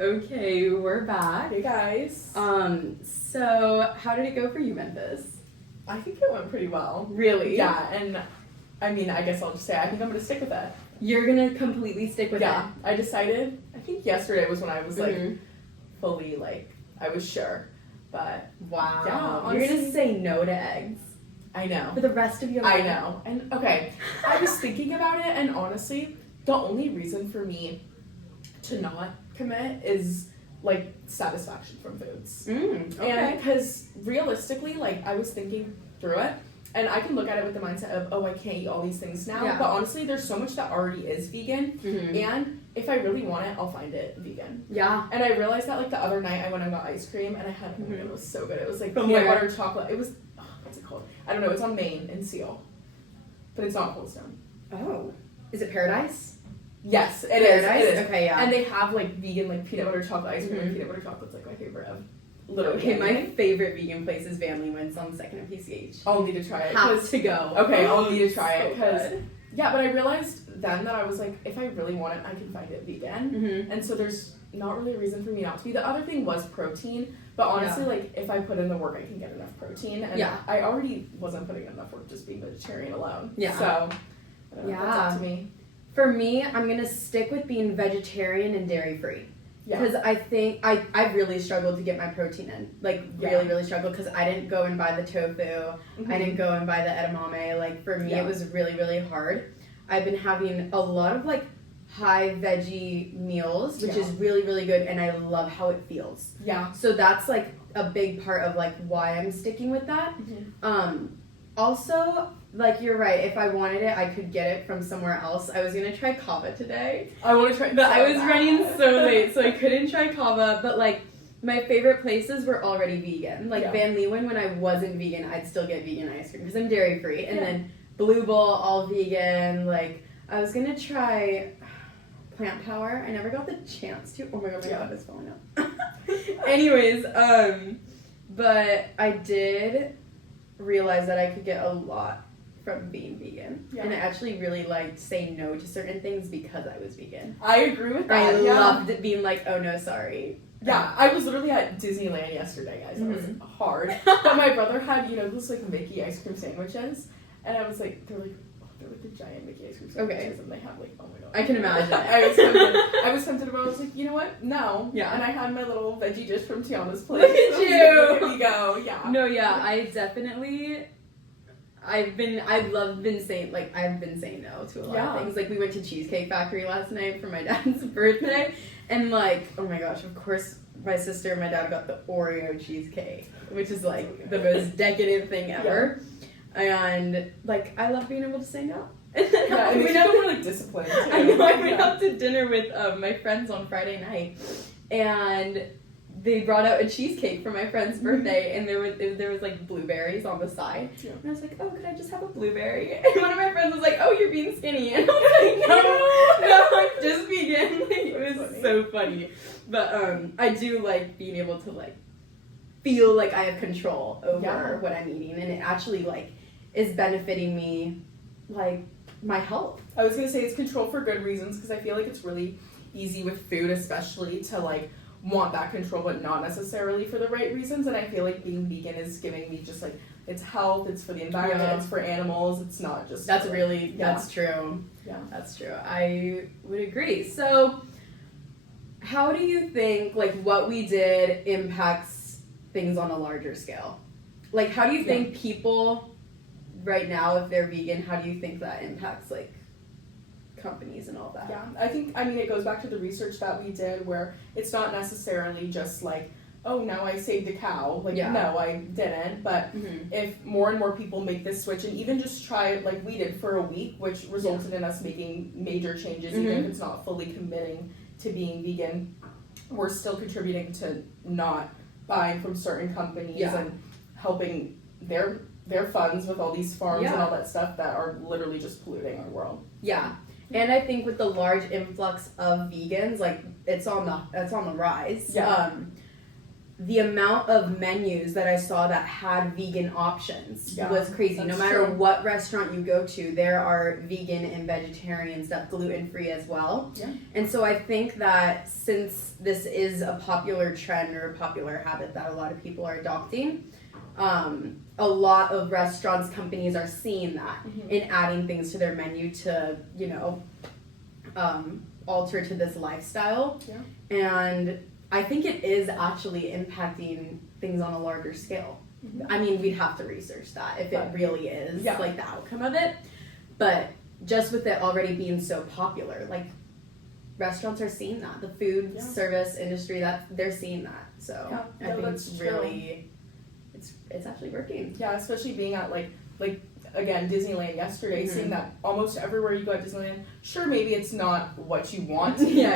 Okay, we're back. Hey guys. So how did it go for you, Memphis? I think it went pretty well. Really? Yeah, and I mean, I guess I'll just say I think I'm gonna stick with it. You're gonna completely stick with it? Yeah, I decided. I think yesterday was when I was fully I was sure, but wow. Yeah, You're honestly, gonna say no to eggs I know. for the rest of your life. I know. And okay, I was thinking about it, and honestly, the only reason for me to not commit is like satisfaction from foods. Okay. And because realistically, like I was thinking through it, and I can look at it with the mindset of, oh, I can't eat all these things now. Yeah. But honestly, there's so much that already is vegan, and if I really want it, I'll find it vegan. Yeah. And I realized that like the other night I went and got ice cream, and I had it was so good. It was like From peanut where? butter chocolate. It was what's it called? I don't know. It's on Maine in Seal, but it's not Cold Stone. Oh. Is it Paradise? Yes, it Paradise? is. It is. Okay, yeah. And they have like vegan like peanut butter chocolate ice cream. And peanut butter chocolate's like my favorite of literally. Okay, my anything. favorite vegan place is Van Leeuwen's on 2nd and PCH. I'll need to try it. Have to go. Okay, I'll need to try So it because good. yeah. But I realized then that I was like, if I really want it, I can find it vegan. And so there's not really a reason for me not to be. The other thing was protein, but honestly, like if I put in the work, I can get enough protein. And I already wasn't putting in enough work just being vegetarian alone. Yeah. So I don't know, that's up to me. For me, I'm gonna stick with being vegetarian and dairy free. Yeah. Because I think I really struggled to get my protein in. Like, really struggled because I didn't go and buy the tofu. I didn't go and buy the edamame. Like, for me, it was really, really hard. I've been having a lot of, like, high veggie meals, which is really, really good, and I love how it feels. Yeah. So that's, like, a big part of, like, why I'm sticking with that. Also, like, you're right. If I wanted it, I could get it from somewhere else. I was going to try kava today. I want to try. But I was running so late, so I couldn't try kava. But, like, my favorite places were already vegan. Like, Van Leeuwen, when I wasn't vegan, I'd still get vegan ice cream because I'm dairy-free. And then Blue Ball, all vegan. Like, I was going to try Plant Power. I never got the chance to. Oh, my God, it's falling out. Anyways, but I did realize that I could get a lot from being vegan. And I actually really liked saying no to certain things because I was vegan. I agree with that. I loved it being like, oh no, sorry. Yeah, I was literally at Disneyland yesterday, guys. It was hard. But my brother had, those like Mickey ice cream sandwiches. And I was like, they're like the giant Mickey ice cream sandwiches. And they have like, oh my god. I can imagine. I was tempted, but I was like, you know what? No. Yeah. And I had my little veggie dish from Tiana's place. Look at you. Like, here we go. Yeah. No, yeah, I definitely. I've been saying no to a lot of things. Like, we went to Cheesecake Factory last night for my dad's birthday, and like, oh my gosh, of course, my sister and my dad got the Oreo cheesecake, which is like the most decadent thing ever. And like, I love being able to say no. And then we were like disciplined. Too. I know. I went out to dinner with my friends on Friday night, and they brought out a cheesecake for my friend's birthday, and there was like blueberries on the side. And I was like, oh, could I just have a blueberry? And one of my friends was like, oh, you're being skinny. And I was like, no, I'm just vegan. Like, it was so funny. But I do like being able to like feel like I have control over what I'm eating, and it actually like is benefiting me, like my health. I was gonna say it's control for good reasons, because I feel like it's really easy with food, especially to like want that control, but not necessarily for the right reasons. And I feel like being vegan is giving me just like, it's health, it's for the environment, it's for animals, it's not just that's for, really that's true. That's true. I would agree. So how do you think like what we did impacts things on a larger scale? Like, how do you think people right now, if they're vegan, how do you think that impacts like companies and all that? Yeah, I mean, it goes back to the research that we did, where it's not necessarily just like, oh, now I saved a cow. Like, no, I didn't. But if more and more people make this switch, and even just try it like we did for a week, which resulted in us making major changes, even if it's not fully committing to being vegan, we're still contributing to not buying from certain companies and helping their funds with all these farms and all that stuff that are literally just polluting our world. Yeah. And I think with the large influx of vegans, like it's on the rise. Yeah. the amount of menus that I saw that had vegan options was crazy. No matter what restaurant you go to, there are vegan and vegetarian stuff, gluten-free as well. Yeah. And so I think that since this is a popular trend or a popular habit that a lot of people are adopting, a lot of restaurants, companies are seeing that and adding things to their menu to, alter to this lifestyle. Yeah. And I think it is actually impacting things on a larger scale. I mean, we'd have to research that if it really is like the outcome of it. But just with it already being so popular, like restaurants are seeing that. The food service industry, that they're seeing that. So I think it's really, it's actually working. Yeah, especially being at like again, Disneyland yesterday, seeing that almost everywhere you go at Disneyland, sure, maybe it's not what you want to eat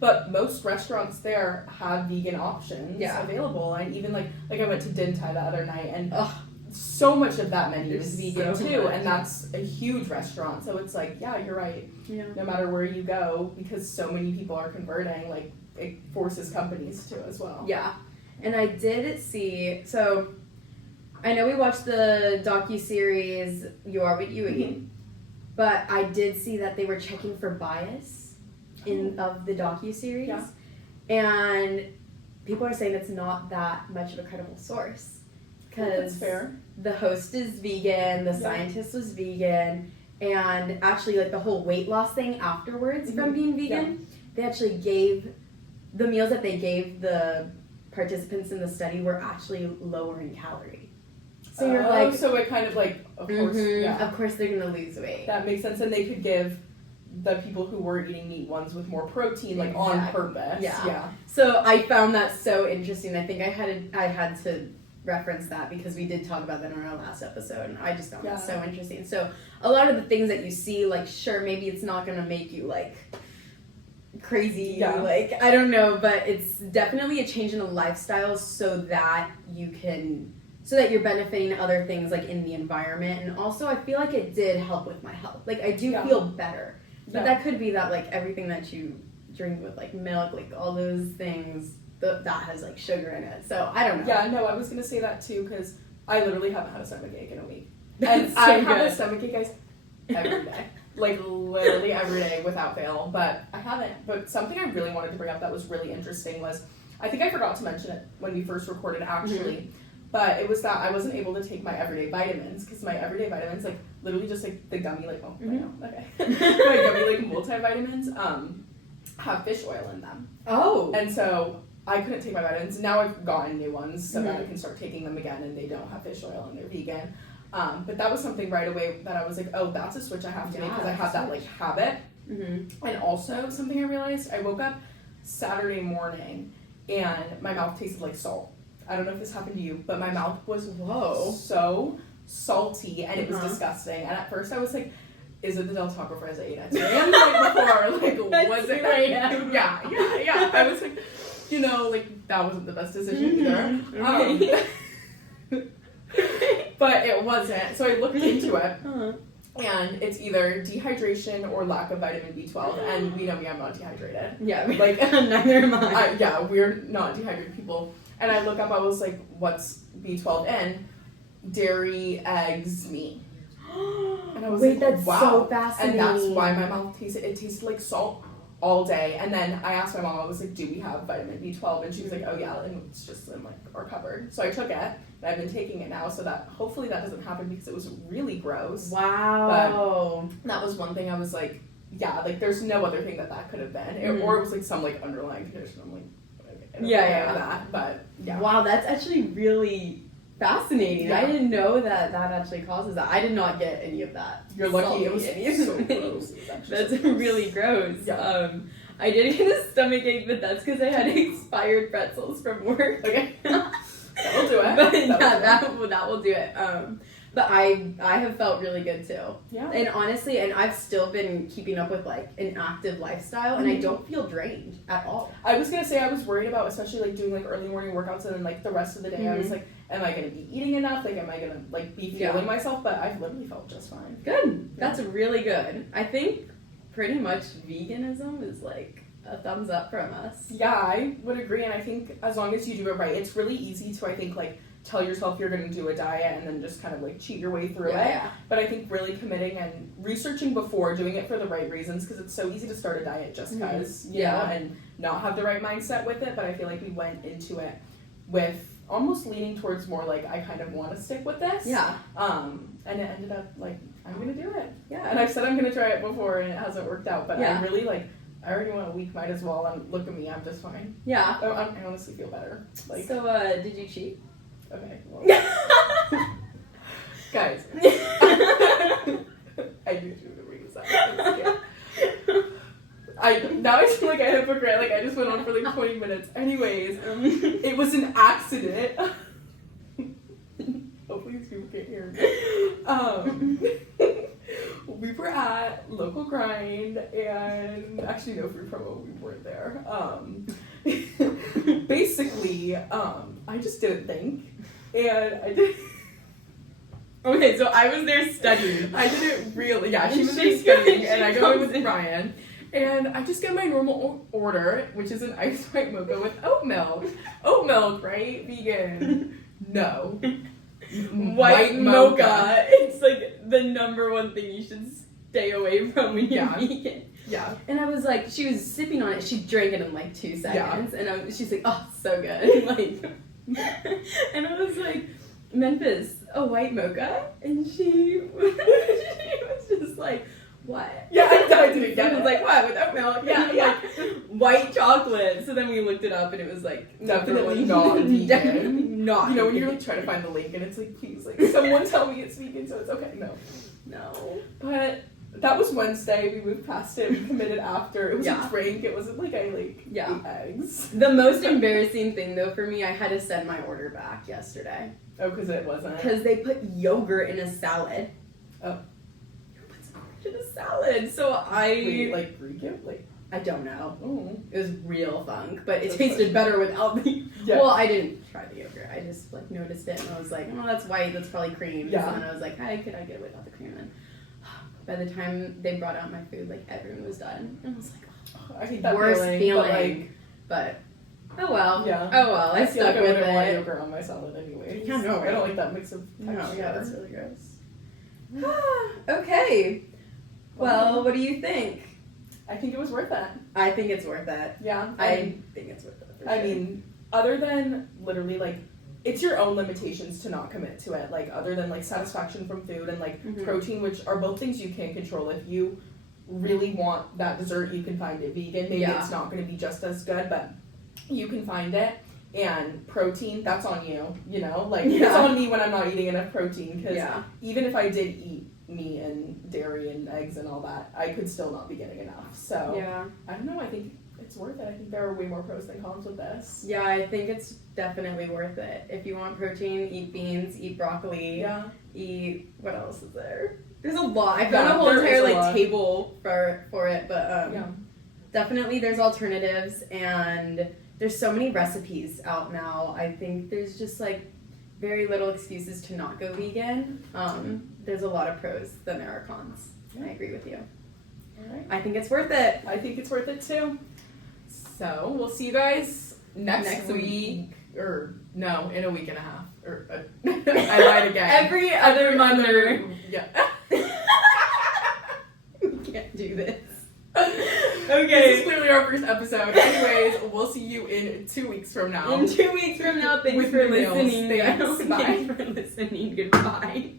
but most restaurants there have vegan options available. And even like I went to Din Tai the other night, and so much of that menu is vegan too, and that's a huge restaurant. So it's like, yeah, you're right. Yeah. No matter where you go, because so many people are converting, like it forces companies to as well. Yeah, and I did see, so I know we watched the docuseries You Are What You Eat, but I did see that they were checking for bias of the docuseries, and people are saying it's not that much of a credible source because the host is vegan, the scientist was vegan, and actually like the whole weight loss thing afterwards from being vegan, they actually gave the meals that they gave the participants in the study were actually lower in calorie. So you're like, so it kind of like, of course, of course they're gonna lose weight. That makes sense, and they could give the people who were eating meat ones with more protein, like on purpose. Yeah. So I found that so interesting. I think I had to reference that because we did talk about that in our last episode, and I just found that so interesting. So a lot of the things that you see, like, sure, maybe it's not gonna make you like crazy, like, I don't know, but it's definitely a change in the lifestyle so that you're benefiting other things like in the environment. And also I feel like it did help with my health. Like I do feel better. But that could be that like everything that you drink with like milk, like all those things, that has like sugar in it. So I don't know. Yeah, no, I was going to say that too because I literally haven't had a stomachache in a week. And I have a stomachache, guys, every day. Like literally every day without fail. But I haven't. But something I really wanted to bring up that was really interesting was, I think I forgot to mention it when we first recorded actually, but it was that I wasn't able to take my everyday vitamins because my everyday vitamins, like literally just like the gummy, like, my gummy like multivitamins, have fish oil in them. Oh. And so I couldn't take my vitamins. Now I've gotten new ones so that I can start taking them again and they don't have fish oil and they're vegan. But that was something right away that I was like, oh, that's a switch I have to make because I have that like habit. And also something I realized, I woke up Saturday morning and my mouth tasted like salt. I don't know if this happened to you, but my mouth was so salty and it was disgusting. And at first I was like, is it the Del Taco fries I ate at 2 a.m. the night before? Like, was it? Yeah. I was like, like, that wasn't the best decision either. But it wasn't. So I looked into it. And it's either dehydration or lack of vitamin B12. And we know me, I'm not dehydrated. Yeah, like, neither am I. We're not dehydrated people. And I look up, I was like, what's B12 in? Dairy, eggs, meat. And I was like, that's so fascinating. And that's why my mouth tasted like salt all day. And then I asked my mom, I was like, do we have vitamin B12? And she was like, oh yeah, and it's just in like our cupboard. So I took it, and I've been taking it now, so that hopefully that doesn't happen because it was really gross. Wow. But that was one thing I was like, yeah, like there's no other thing that could have been. Or it was like some like underlying condition. I'm like, that, but yeah. Wow, that's actually really fascinating. I didn't know that actually causes that. I did not get any of that. You're lucky. It was so gross. That's really gross. Yeah. I did get a stomach ache, but that's because I had expired pretzels from work. Okay. That'll do it. But that will do it. But I have felt really good too. Yeah. And honestly, and I've still been keeping up with like an active lifestyle, and I don't feel drained at all. I was gonna say I was worried about, especially like doing like early morning workouts, and then like the rest of the day I was like, am I gonna be eating enough? Like, am I gonna like be feeling myself? But I've literally felt just fine. Good. That's really good. I think pretty much veganism is like a thumbs up from us. Yeah, I would agree, and I think as long as you do it right, it's really easy to, I think, like, tell yourself you're going to do a diet and then just kind of, like, cheat your way through it. Yeah. But I think really committing and researching before, doing it for the right reasons, because it's so easy to start a diet just because, you know, and not have the right mindset with it. But I feel like we went into it with almost leaning towards more, like, I kind of want to stick with this. Yeah. And it ended up, like, I'm going to do it. Yeah. And I've said I'm going to try it before, and it hasn't worked out. But Yeah. I really, like, I already went a week, might as well, and look at me, I'm just fine. Yeah. I honestly feel better. Like, So, did you cheat? okay, well. Guys. I do the reason. Now I feel like a hypocrite, like I just went on for like 20 minutes. Anyways, it was an accident. Hopefully these people can't hear me. We were at Local Grind, and actually no free promo, we weren't there. Basically, I just didn't think, and I did. Okay, so I was there studying. I didn't really. Yeah, she was there studying, and I go with Ryan, and I just get my normal order, which is an iced white mocha with oat milk. Oat milk, right? Vegan. No. White mocha. It's like the number one thing you should stay away from when you're vegan. Yeah. And I was like, she was sipping on it. She drank it in like 2 seconds, and she's like, oh, so good. Like, and I was like, Memphis, a white mocha, and she was just like, what? Yeah, I didn't get it. I was like, what, with oat milk? Yeah, like white chocolate. So then we looked it up, and it was like definitely not vegan. Definitely not. You know, when you're like trying to find the link, and it's like, please, like someone tell me it's vegan, so it's okay. No. But that was Wednesday. We moved past it. We committed after. It was a drink. It wasn't like I ate eggs. The most embarrassing thing though for me, I had to send my order back yesterday. Oh, because it wasn't. Because they put yogurt in a salad. Oh. In a salad. So Wait, like Greek it? Like I don't know. Oh. It was real funk, but it tasted better without the. Yeah. Well, I didn't try the yogurt. I just like noticed it and I was like, oh, that's white. That's probably cream. Yeah. And I was like, hi, could I get it without the cream? And by the time they brought out my food, like everyone was done, and I was like, oh, I hate that worst feeling. But oh well. Yeah. Oh well. I feel stuck like I with wouldn't want it. yogurt on my salad anyway. Yeah, no, I don't like that mix of texture. No, yeah, that's really gross. Okay. Well, what do you think? I think it was worth it. I think it's worth it. Yeah. I think it's worth it. For I sure. mean, other than literally like, it's your own limitations to not commit to it. Like, other than like satisfaction from food and like protein, which are both things you can't control. If you really want that dessert, you can find it vegan. Maybe it's not going to be just as good, but you can find it. And protein, that's on you, you know? Like, it's on me when I'm not eating enough protein. Because even if I did eat meat and dairy and eggs and all that, I could still not be getting enough. So, I don't know. I think it's worth it. I think there are way more pros than cons with this. Yeah, I think it's definitely worth it. If you want protein, eat beans, eat broccoli, eat, what else is there? There's a lot. I found a whole entire like table for it, but definitely there's alternatives and there's so many recipes out now. I think there's just like very little excuses to not go vegan. There's a lot of pros than there are cons. I agree with you. All right. I think it's worth it. I think it's worth it too. So we'll see you guys next week. Or no, in a week and a half. Or I lied again. Every other month. Yeah. We can't do this. Okay. This is clearly our first episode. Anyways, we'll see you in 2 weeks from now. In 2 weeks from now, thanks for listening. Thanks. Bye. Thanks for listening. Goodbye.